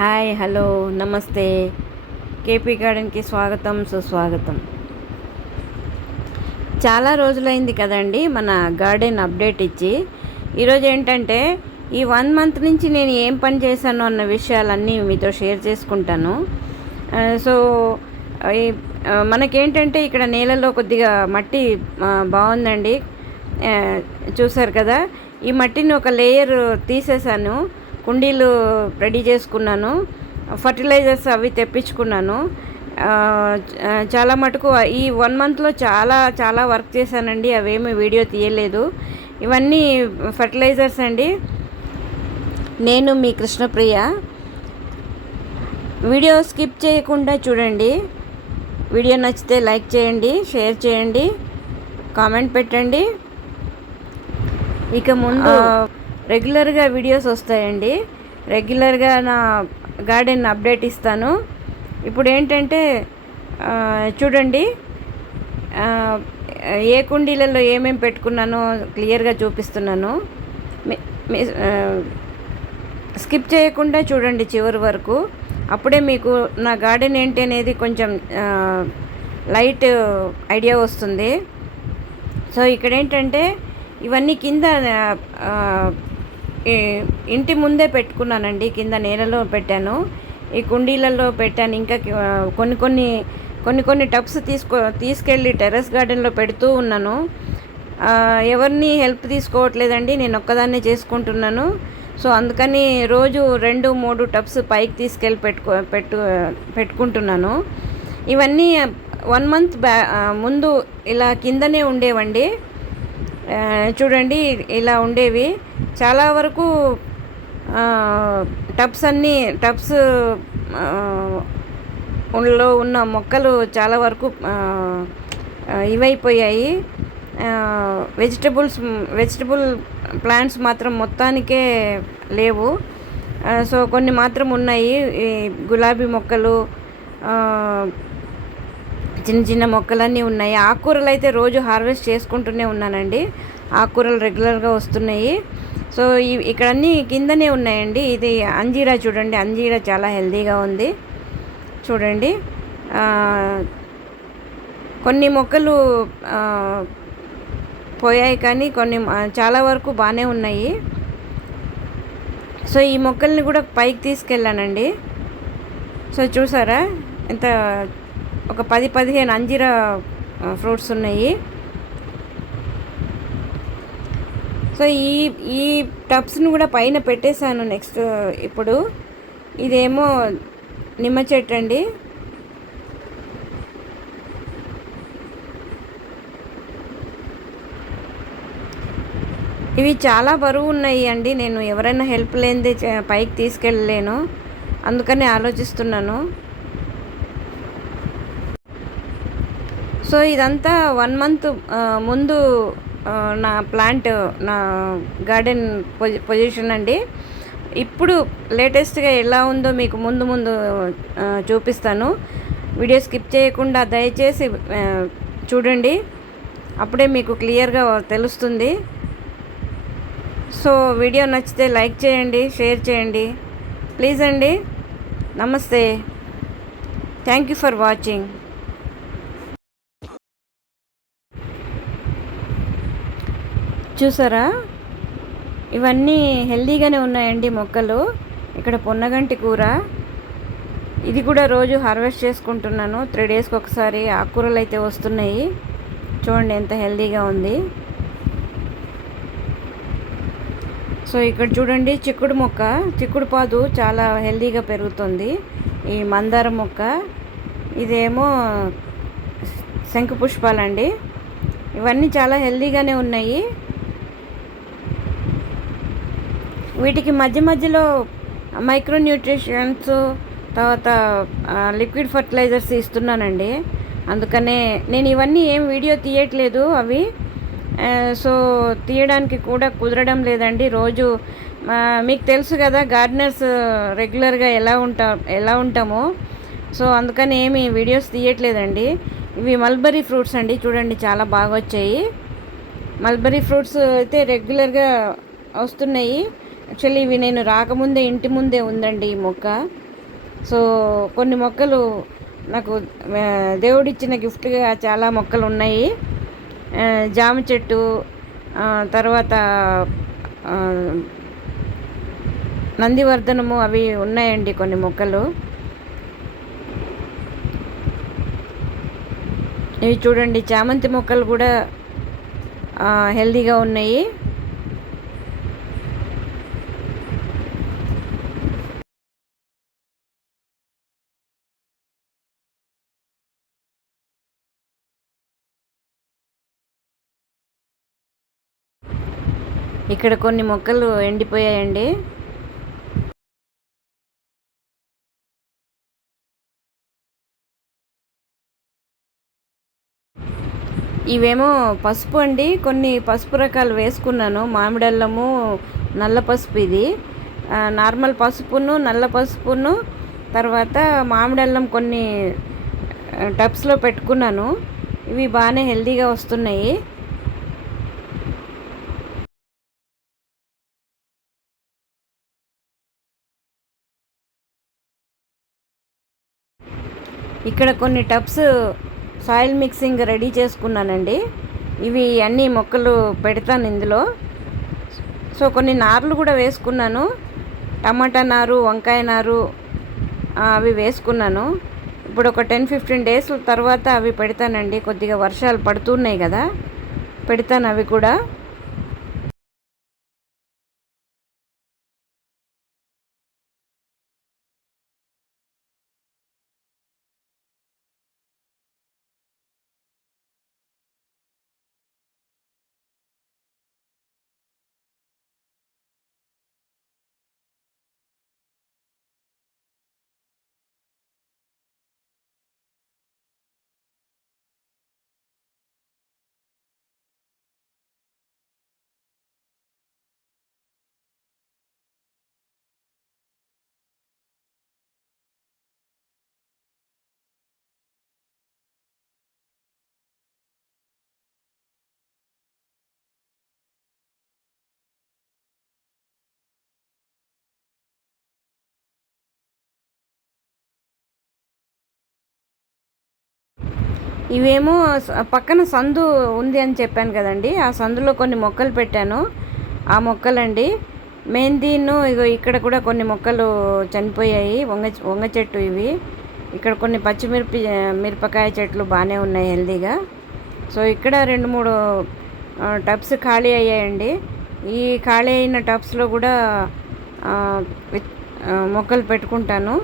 Hi hello నమస్తే. KP గార్డెన్కి స్వాగతం సుస్వాగతం. చాలా రోజులైంది కదండి మన గార్డెన్ అప్డేట్ ఇచ్చి. ఈరోజు ఏంటంటే ఈ 1 మంత్ నుంచి నేను ఏం పని చేశాను అన్న విషయాలన్నీ మీతో షేర్ చేసుకుంటాను. సో మనకేంటంటే ఇక్కడ నేలలో కొద్దిగా మట్టి బాగుందండి. చూసారు కదా, ఈ మట్టిని ఒక లేయర్ తీసేసాను, కుండీలు రెడీ చేసుకున్నాను, ఫర్టిలైజర్స్ అవి తెప్పించుకున్నాను. చాలా మటుకు ఈ 1 మంత్లో చాలా చాలా వర్క్ చేశానండి. అవేమీ వీడియో తీయలేదు. ఇవన్నీ ఫర్టిలైజర్స్ అండి. నేను మీ కృష్ణప్రియ. వీడియో స్కిప్ చేయకుండా చూడండి. వీడియో నచ్చితే లైక్ చేయండి, షేర్ చేయండి, కామెంట్ పెట్టండి. ఇక ముందు రెగ్యులర్గా వీడియోస్ వస్తాయండి. రెగ్యులర్గా నా గార్డెన్ అప్డేట్ ఇస్తాను. ఇప్పుడు ఏంటంటే చూడండి, ఏ కుండీలలో ఏమేమి పెట్టుకున్నానో క్లియర్గా చూపిస్తున్నాను. స్కిప్ చేయకుండా చూడండి చివరి వరకు. అప్పుడే మీకు నా గార్డెన్ ఏంటి అనేది కొంచెం లైట్ ఐడియా వస్తుంది. సో ఇక్కడ ఏంటంటే ఇవన్నీ కింద ఇంటి ముందే పెట్టుకున్నానండి. కింద నేలలో పెట్టాను, ఈ కుండీలలో పెట్టాను. ఇంకా కొన్ని టబ్స్ తీసుకెళ్ళి టెర్రస్ గార్డెన్లో పెడుతూ ఉన్నాను. ఎవరిని హెల్ప్ తీసుకోవట్లేదండి, నేను ఒక్కదాన్నే చేసుకుంటున్నాను. సో అందుకని రోజు 2-3 టబ్స్ పైకి తీసుకెళ్ళి పెట్టుకుంటున్నాను. ఇవన్నీ 1 మంత్ ముందు ఇలా కిందనే ఉండేవండి. చూడండి, ఇలా ఉండేవి. చాలా వరకు టబ్స్ లో ఉన్న మొక్కలు చాలా వరకు ఇవైపోయాయి. వెజిటబుల్ ప్లాంట్స్ మాత్రం మొత్తానికే లేవు. సో కొన్ని మాత్రం ఉన్నాయి. ఈ గులాబీ మొక్కలు, చిన్న చిన్న మొక్కలన్నీ ఉన్నాయి. ఆకుకూరలు అయితే రోజు హార్వెస్ట్ చేసుకుంటూనే ఉన్నానండి. ఆకుకూరలు రెగ్యులర్గా వస్తున్నాయి. సో ఇక్కడ అన్నీ కిందనే ఉన్నాయండి. ఇది అంజీరా చూడండి, అంజీరా చాలా హెల్తీగా ఉంది చూడండి. కొన్ని మొక్కలు పోయాయి, కానీ కొన్ని చాలా వరకు బాగానే ఉన్నాయి. సో ఈ మొక్కల్ని కూడా పైకి తీసుకెళ్ళానండి. సో చూసారా, ఎంత ఒక 10-15 అంజీరా ఫ్రూట్స్ ఉన్నాయి. సో ఈ టబ్స్ని కూడా పైన పెట్టేశాను. నెక్స్ట్ ఇప్పుడు ఇదేమో నిమ్మ చెట్టు అండి. ఇవి చాలా బరువు ఉన్నాయి అండి. నేను ఎవరైనా హెల్ప్ లేనిదే పైకి తీసుకెళ్ళలేను, అందుకని ఆలోచిస్తున్నాను. సో ఇదంతా 1 మంత్ ముందు నా గార్డెన్ పొజిషన్ అండి. ఇప్పుడు లేటెస్ట్గా ఎలా ఉందో మీకు ముందు చూపిస్తాను. వీడియో స్కిప్ చేయకుండా దయచేసి చూడండి, అప్పుడే మీకు క్లియర్గా తెలుస్తుంది. సో వీడియో నచ్చితే లైక్ చేయండి, షేర్ చేయండి ప్లీజ్ అండి. నమస్తే. Thank you for watching. చూసారా, ఇవన్నీ హెల్దీగానే ఉన్నాయండి మొక్కలు. ఇక్కడ పొన్నగంటి కూర, ఇది కూడా రోజు హార్వెస్ట్ చేసుకుంటున్నాను. 3 డేస్కి ఒకసారి. ఆకుకూరలు అయితే వస్తున్నాయి. చూడండి ఎంత హెల్దీగా ఉంది. సో ఇక్కడ చూడండి, చిక్కుడు పాదు చాలా హెల్దీగా పెరుగుతుంది. ఈ మందారం మొక్క, ఇదేమో శంకు పుష్పాలండి. ఇవన్నీ చాలా హెల్దీగానే ఉన్నాయి. వీటికి మధ్యలో మైక్రో న్యూట్రిషన్స్, తర్వాత లిక్విడ్ ఫర్టిలైజర్స్ ఇస్తున్నానండి. అందుకనే నేను ఇవన్నీ ఏం వీడియో తీయట్లేదు అవి. సో తీయడానికి కూడా కుదరడం లేదండి. రోజు మీకు తెలుసు కదా, గార్డెనర్స్ రెగ్యులర్గా ఎలా ఉంటామో. సో అందుకని ఏమి వీడియోస్ తీయట్లేదండి. ఇవి మల్బరీ ఫ్రూట్స్ అండి. చూడండి చాలా బాగా వచ్చాయి. మల్బరీ ఫ్రూట్స్ అయితే రెగ్యులర్గా వస్తున్నాయి. యాక్చువల్లీ ఇవి నేను రాకముందే ఇంటి ముందే ఉందండి ఈ మొక్క. సో కొన్ని మొక్కలు నాకు దేవుడిచ్చిన గిఫ్ట్గా చాలా మొక్కలు ఉన్నాయి. జామ చెట్టు, తర్వాత ఆ, నందివర్ధనము అవి ఉన్నాయండి కొన్ని మొక్కలు. ఇవి చూడండి, చామంతి మొక్కలు కూడా హెల్దీగా ఉన్నాయి. ఇక్కడ కొన్ని మొక్కలు ఎండిపోయాయండి. ఇవేమో పసుపు అండి. కొన్ని పసుపు రకాలు వేసుకున్నాను. మామిడల్లము, నల్ల పసుపు ఇది. నార్మల్ పసుపును, నల్ల పసుపును, తర్వాత మామిడల్లం కొన్ని టబ్స్లో పెట్టుకున్నాను. ఇవి బాగానే హెల్తీగా వస్తున్నాయి. ఇక్కడ కొన్ని టబ్స్ సాయిల్ మిక్సింగ్ రెడీ చేసుకున్నానండి. ఇవి అన్ని మొక్కలు పెడతాను ఇందులో. సో కొన్ని నార్లు కూడా వేసుకున్నాను. టమాటా నారు, వంకాయ నారు అవి వేసుకున్నాను. ఇప్పుడు ఒక 10-15 డేస్ తర్వాత అవి పెడతానండి. కొద్దిగా వర్షాలు పడుతున్నాయి కదా, పెడతాను అవి కూడా. ఇవేమో పక్కన సందు ఉంది అని చెప్పాను కదండి. ఆ సందులో కొన్ని మొక్కలు పెట్టాను. ఆ మొక్కలండి మెహందీను. ఇగో ఇక్కడ కూడా కొన్ని మొక్కలు చనిపోయాయి. వంగ చెట్టు ఇవి. ఇక్కడ కొన్ని మిరపకాయ చెట్లు బాగానే ఉన్నాయి హెల్తీగా. సో ఇక్కడ 2-3 టబ్స్ ఖాళీ అయ్యాయండి. ఈ ఖాళీ అయిన టబ్స్లో కూడా ఆ, మొక్కలు పెట్టుకుంటాను.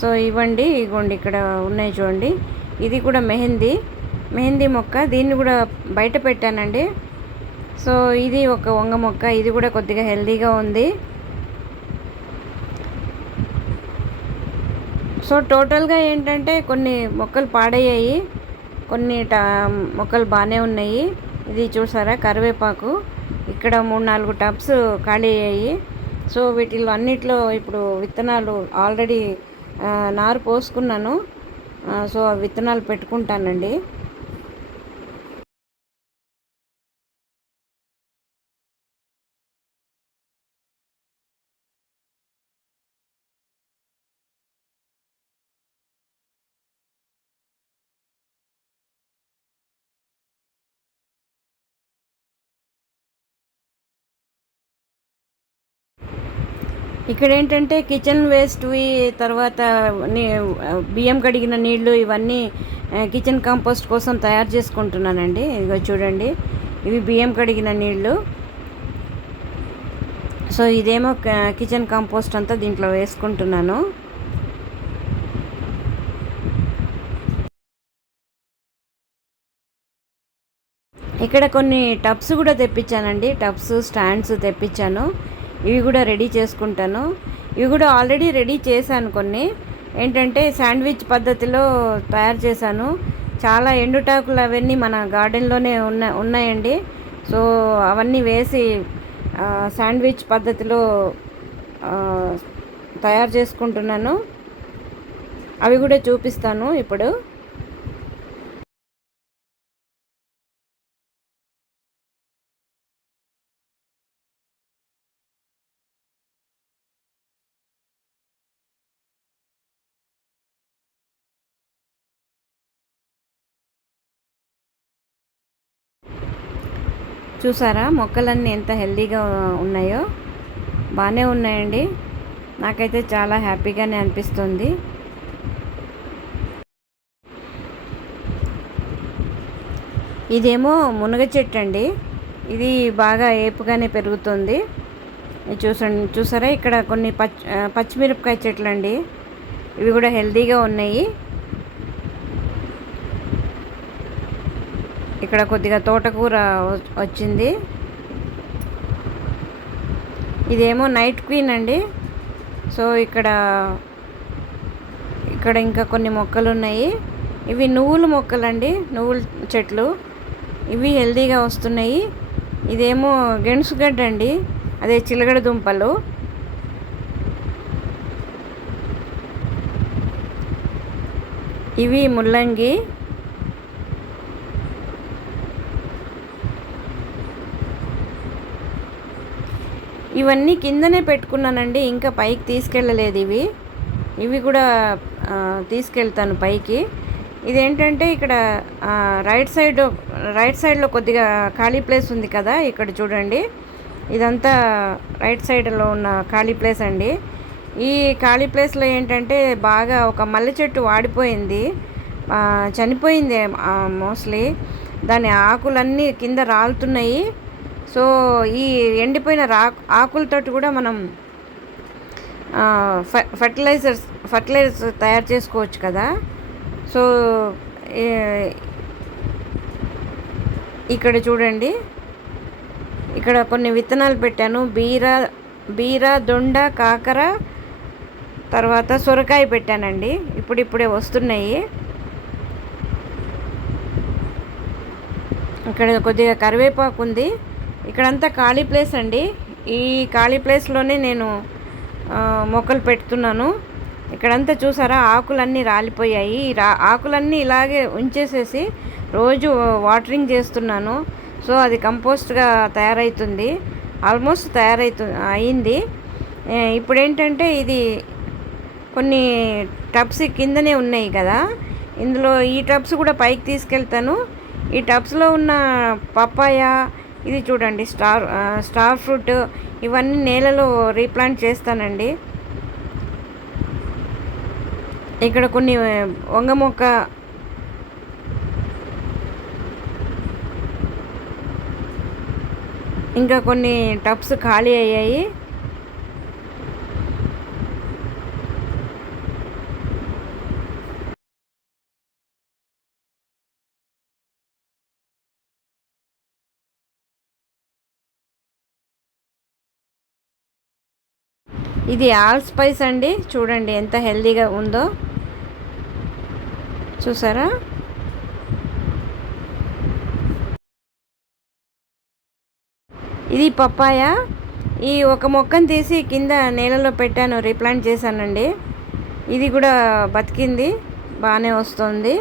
సో ఇవ్వండి, ఇగోండి ఇక్కడ ఉన్నాయి చూడండి. ఇది కూడా మెహందీ మొక్క. దీన్ని కూడా బయట పెట్టానండి. సో ఇది ఒక వంగ మొక్క. ఇది కూడా కొద్దిగా హెల్తీగా ఉంది. సో టోటల్గా ఏంటంటే కొన్ని మొక్కలు పాడయ్యాయి, కొన్ని మొక్కలు బాగానే ఉన్నాయి. ఇది చూసారా కరివేపాకు. ఇక్కడ 3-4 టబ్స్ ఖాళీ అయ్యాయి. సో వీటిలో అన్నిట్లో ఇప్పుడు విత్తనాలు ఆల్రెడీ నారు పోసుకున్నాను. సో ఆ విత్తనాలు పెట్టుకుంటానండి. ఇక్కడ ఏంటంటే కిచెన్ వేస్ట్వి, తర్వాత బియ్యం కడిగిన నీళ్ళు, ఇవన్నీ కిచెన్ కంపోస్ట్ కోసం తయారు చేసుకుంటున్నానండి. ఇదిగో చూడండి, ఇవి బియ్యం కడిగిన నీళ్ళు. సో ఇదేమో కిచెన్ కంపోస్ట్ అంతా దీంట్లో వేసుకుంటున్నాను. ఇక్కడ కొన్ని టబ్స్ కూడా తెప్పించానండి. టబ్స్, స్టాండ్స్ తెప్పించాను. ఇవి కూడా రెడీ చేసుకుంటాను. ఇవి కూడా ఆల్రెడీ రెడీ చేశాను కొన్ని. ఏంటంటే శాండ్విచ్ పద్ధతిలో తయారు చేశాను. చాలా ఎండుటాకులు అవన్నీ మన గార్డెన్లోనే ఉన్నాయండి. సో అవన్నీ వేసి శాండ్విచ్ పద్ధతిలో తయారు చేసుకుంటున్నాను. అవి కూడా చూపిస్తాను ఇప్పుడు. చూసారా మొక్కలన్నీ ఎంత హెల్తీగా ఉన్నాయో, బాగానే ఉన్నాయండి. నాకైతే చాలా హ్యాపీగానే అనిపిస్తుంది. ఇదేమో మునగ చెట్టు అండి. ఇది బాగా ఏపుగానే పెరుగుతుంది. చూసారా ఇక్కడ కొన్ని పచ్చిమిరపకాయ చెట్లు అండి. ఇవి కూడా హెల్తీగా ఉన్నాయి. ఇక్కడ కొద్దిగా తోటకూర వచ్చింది. ఇదేమో నైట్ క్వీన్ అండి. సో ఇక్కడ ఇంకా కొన్ని మొక్కలు ఉన్నాయి. ఇవి నువ్వుల మొక్కలండి, నువ్వుల చెట్లు. ఇవి హెల్తీగా వస్తున్నాయి. ఇదేమో గెణుసుగడ్డ అండి, అదే చిలగడ దుంపలు. ఇవి ముల్లంగి. ఇవన్నీ కిందనే పెట్టుకున్నానండి, ఇంకా పైకి తీసుకెళ్ళలేదు. ఇవి కూడా తీసుకెళ్తాను పైకి. ఇదేంటంటే ఇక్కడ రైట్ సైడ్లో కొద్దిగా ఖాళీ ప్లేస్ ఉంది కదా, ఇక్కడ చూడండి. ఇదంతా రైట్ సైడ్లో ఉన్న ఖాళీ ప్లేస్ అండి. ఈ ఖాళీ ప్లేస్లో ఏంటంటే బాగా ఒక మల్లె చెట్టు వాడిపోయింది, చనిపోయింది మోస్ట్లీ. దాని ఆకులన్నీ కింద రాలుతున్నాయి. సో ఈ ఎండిపోయిన ఆకులతోటి కూడా మనం ఫర్టిలైజర్స్ తయారు చేసుకోవచ్చు కదా. సో ఇక్కడ చూడండి, ఇక్కడ కొన్ని విత్తనాలు పెట్టాను. బీర, దొండ, కాకర, తర్వాత సొరకాయ పెట్టానండి. ఇప్పుడే వస్తున్నాయి. ఇక్కడ కొద్దిగా కరివేపాకు ఉంది. ఇక్కడంతా ఖాళీ ప్లేస్ అండి. ఈ ఖాళీ ప్లేస్లోనే నేను మొక్కలు పెడుతున్నాను. ఇక్కడంతా చూసారా, ఆకులన్నీ రాలిపోయాయి. ఆకులన్నీ ఇలాగే ఉంచేసేసి రోజు వాటరింగ్ చేస్తున్నాను. సో అది కంపోస్ట్గా తయారవుతుంది. ఆల్మోస్ట్ అయింది. ఇప్పుడు ఏంటంటే ఇది కొన్ని టబ్స్ కిందనే ఉన్నాయి కదా, ఇందులో ఈ టబ్స్ కూడా పైకి తీసుకెళ్తాను. ఈ టబ్స్లో ఉన్న పప్పాయ, ఇది చూడండి స్టార్ ఫ్రూట్, ఇవన్నీ నేలలో రీప్లాంట్ చేస్తానండి. ఇక్కడ కొన్ని వంగ మొక్క, ఇంకా కొన్ని టబ్స్ ఖాళీ అయ్యాయి. ఇది ఆల్ స్పైస్ అండి. చూడండి ఎంత హెల్తీగా ఉందో, చూసారా. ఇది పప్పాయ. ఈ ఒక మొక్కను తీసి కింద నేలలో పెట్టాను, రీప్లాంట్ చేశానండి. ఇది కూడా బతికింది, బాగానే వస్తుంది.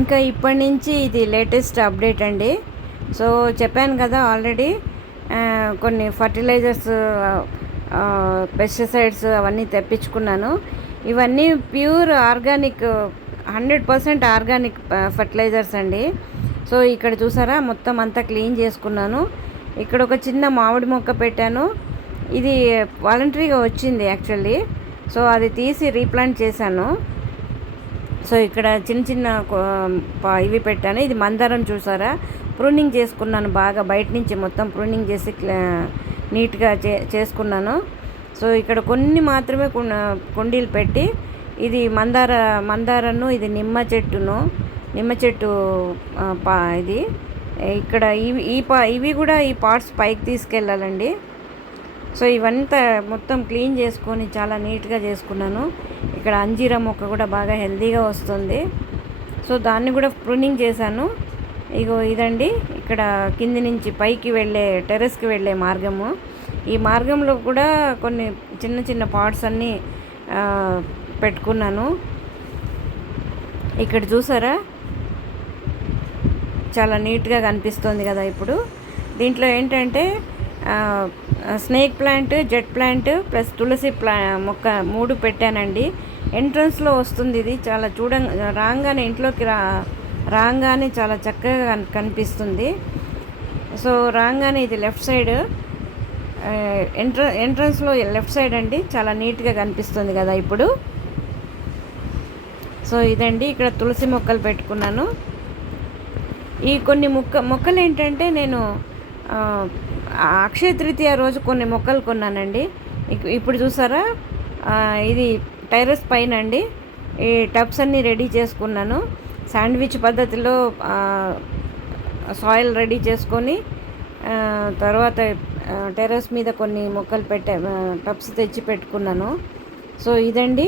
ఇంకా ఇప్పటి నుంచి ఇది లేటెస్ట్ అప్డేట్ అండి. సో చెప్పాను కదా ఆల్రెడీ, కొన్ని ఫర్టిలైజర్స్, పెస్టిసైడ్స్ అవన్నీ తెప్పించుకున్నాను. ఇవన్నీ ప్యూర్ ఆర్గానిక్, 100% ఆర్గానిక్ ఫర్టిలైజర్స్ అండి. సో ఇక్కడ చూసారా, మొత్తం అంతా క్లీన్ చేసుకున్నాను. ఇక్కడ ఒక చిన్న మామిడి మొక్క పెట్టాను. ఇది వాలంటరీగా వచ్చింది యాక్చువల్లీ. సో అది తీసి రీప్లాంట్ చేశాను. సో ఇక్కడ చిన్న ఇవి పెట్టాను. ఇది మందారం చూసారా, ప్రూనింగ్ చేసుకున్నాను బాగా, బయట నుంచి మొత్తం ప్రూనింగ్ చేసి నీట్గా చేసుకున్నాను. సో ఇక్కడ కొన్ని మాత్రమే కుండీలు పెట్టి, ఇది మందారను, ఇది నిమ్మ చెట్టు ఇది. ఇక్కడ ఇవి కూడా ఈ పార్ట్స్ పైకి తీసుకెళ్ళాలండి. సో ఇవంతా మొత్తం క్లీన్ చేసుకొని చాలా నీట్గా చేసుకున్నాను. ఇక్కడ అంజీరా మొక్క కూడా బాగా హెల్తీగా వస్తుంది. సో దాన్ని కూడా ప్రూనింగ్ చేశాను. ఇదండి ఇక్కడ కింది నుంచి పైకి టెర్రస్కి వెళ్ళే మార్గము. ఈ మార్గంలో కూడా కొన్ని చిన్న పార్ట్స్ అన్నీ పెట్టుకున్నాను. ఇక్కడ చూసారా, చాలా నీట్గా కనిపిస్తుంది కదా. ఇప్పుడు దీంట్లో ఏంటంటే snake plant, jade plant plus తులసి మొక్క 3 పెట్టానండి. ఎంట్రన్స్లో వస్తుంది ఇది. చాలా రాగానే ఇంట్లోకి రాగానే చాలా చక్కగా కనిపిస్తుంది. సో రాగానే ఇది లెఫ్ట్ సైడ్ ఎంట్రన్స్లో లెఫ్ట్ సైడ్ అండి, చాలా నీట్గా కనిపిస్తుంది కదా ఇప్పుడు. సో ఇదండి, ఇక్కడ తులసి మొక్కలు పెట్టుకున్నాను. ఈ కొన్ని మొక్కలు ఏంటంటే నేను అక్షయ తృతీయ రోజు కొన్ని మొక్కలు కొన్నానండి. ఇప్పుడు చూసారా, ఇది టెర్రస్ పైన అండి ఈ టబ్స్ అన్నీ రెడీ చేసుకున్నాను. శాండ్విచ్ పద్ధతిలో సాయిల్ రెడీ చేసుకొని తర్వాత టెర్రస్ మీద కొన్ని మొక్కలు టబ్స్ తెచ్చి పెట్టుకున్నాను. సో ఇదండి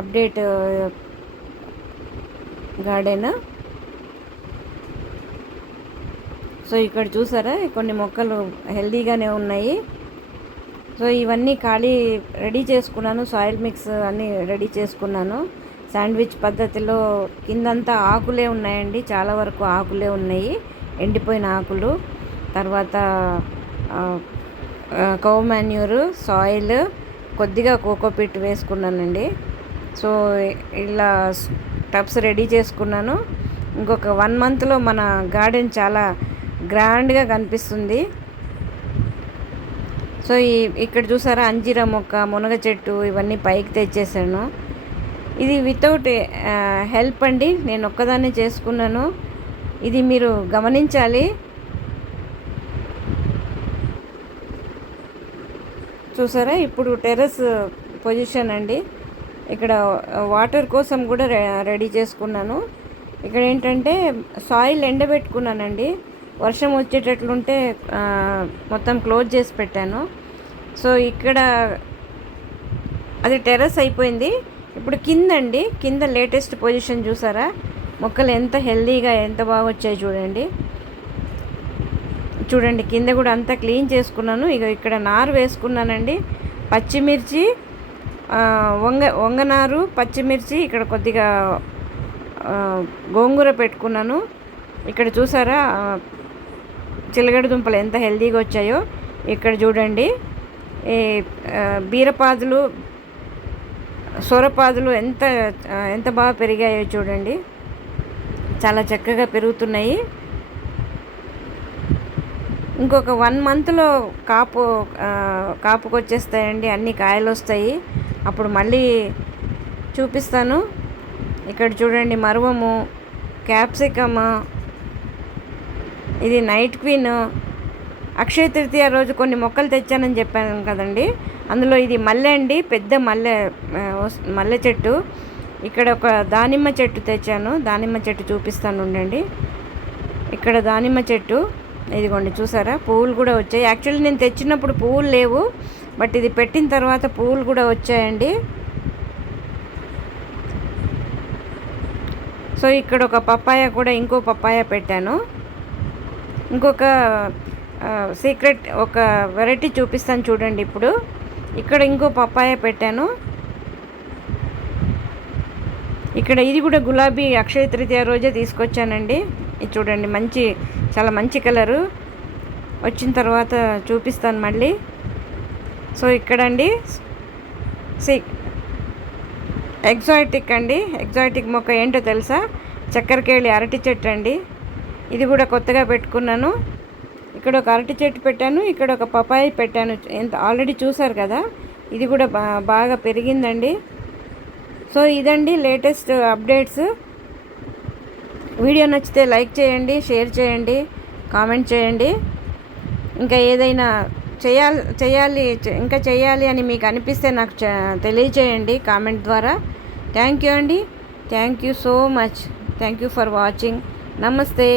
అప్డేట్ గార్డెన్. సో ఇక్కడ చూసారా, కొన్ని మొక్కలు హెల్దీగానే ఉన్నాయి. సో ఇవన్నీ ఖాళీ రెడీ చేసుకున్నాను, సాయిల్ మిక్స్ అన్నీ రెడీ చేసుకున్నాను. శాండ్విచ్ పద్ధతిలో కిందంతా ఆకులే ఉన్నాయండి, చాలా వరకు ఆకులే ఉన్నాయి, ఎండిపోయిన ఆకులు. తర్వాత కౌ మాన్యూరు, సాయిల్, కొద్దిగా కోకోపీట్ వేసుకున్నానండి. సో ఇలా టబ్స్ రెడీ చేసుకున్నాను. ఇంకొక 1 మంత్లో మన గార్డెన్ చాలా గ్రాండ్గా కనిపిస్తుంది. సో ఇక్కడ చూసారా, అంజీరా మొక్క, మునగ చెట్టు ఇవన్నీ పైకి తెచ్చేసాను. ఇది వితౌట్ హెల్ప్ అండి, నేను ఒక్కదాన్నే చేసుకున్నాను. ఇది మీరు గమనించాలి. చూసారా, ఇప్పుడు టెర్రస్ పొజిషన్ అండి. ఇక్కడ వాటర్ కోసం కూడా రెడీ చేసుకున్నాను. ఇక్కడ ఏంటంటే సాయిల్ ఎండబెట్టుకున్నానండి, వర్షం వచ్చేటట్లుంటే మొత్తం క్లోజ్ చేసి పెట్టాను. సో ఇక్కడ అది టెర్రస్ అయిపోయింది. ఇప్పుడు కింద లేటెస్ట్ పొజిషన్ చూసారా, మొక్కలు ఎంత హెల్దీగా ఎంత బాగా వచ్చాయి చూడండి. కింద కూడా అంతా క్లీన్ చేసుకున్నాను. ఇక్కడ నారు వేసుకున్నానండి, పచ్చిమిర్చి, వంగనారు, పచ్చిమిర్చి, ఇక్కడ కొద్దిగా గోంగూర పెట్టుకున్నాను. ఇక్కడ చూసారా చిలగడ దుంపలు ఎంత హెల్దీగా వచ్చాయో. ఇక్కడ చూడండి, ఈ బీరపాదులు, సొరపాదులు ఎంత బాగా పెరిగాయో చూడండి, చాలా చక్కగా పెరుగుతున్నాయి. ఇంకొక 1 మంత్లో కాపుకి వచ్చేస్తాయండి, అన్ని కాయలు వస్తాయి. అప్పుడు మళ్ళీ చూపిస్తాను. ఇక్కడ చూడండి, మరువము, క్యాప్సికమ్, ఇది నైట్ క్వీన్. అక్షయ తృతీయ రోజు కొన్ని మొక్కలు తెచ్చానని చెప్పాను కదండి, అందులో ఇది మల్లె అండి, పెద్ద మల్లె చెట్టు. ఇక్కడ ఒక దానిమ్మ చెట్టు తెచ్చాను, దానిమ్మ చెట్టు చూపిస్తాను ఉండండి. ఇక్కడ దానిమ్మ చెట్టు, ఇదిగోండి చూసారా, పువ్వులు కూడా వచ్చాయి. యాక్చువల్లీ నేను తెచ్చినప్పుడు పువ్వులు లేవు, బట్ ఇది పెట్టిన తర్వాత పువ్వులు కూడా వచ్చాయండి. సో ఇక్కడ ఒక పప్పాయ కూడా, ఇంకో పప్పాయ పెట్టాను. ఇంకొక సీక్రెట్ ఒక వెరైటీ చూపిస్తాను చూడండి. ఇప్పుడు ఇక్కడ ఇంకో పప్పాయ పెట్టాను. ఇక్కడ ఇది కూడా గులాబీ అక్షయ తృతీయ రోజే తీసుకొచ్చానండి. ఇది చూడండి, చాలా మంచి కలరు. వచ్చిన తర్వాత చూపిస్తాను మళ్ళీ. సో ఇక్కడండి ఎగ్జాటిక్ మొక్క ఏంటో తెలుసా, చక్కెరకేళి అరటి చెట్టు అండి. ఇది కూడా కొత్తగా పెట్టుకున్నాను. ఇక్కడ ఒక అరటి చెట్టు పెట్టాను, ఇక్కడ ఒక పపాయ పెట్టాను. ఆల్రెడీ చూసారు కదా, ఇది కూడా బాగా పెరిగిందండి. సో ఇదండి లేటెస్ట్ అప్డేట్స్. వీడియో నచ్చితే లైక్ చేయండి, షేర్ చేయండి, కామెంట్ చేయండి. ఇంకా ఏదైనా చేయాలి అని మీకు అనిపిస్తే నాకు తెలియచేయండి కామెంట్ ద్వారా. థ్యాంక్ యూ అండి, thank you so much, thank you for watching. నమస్తే.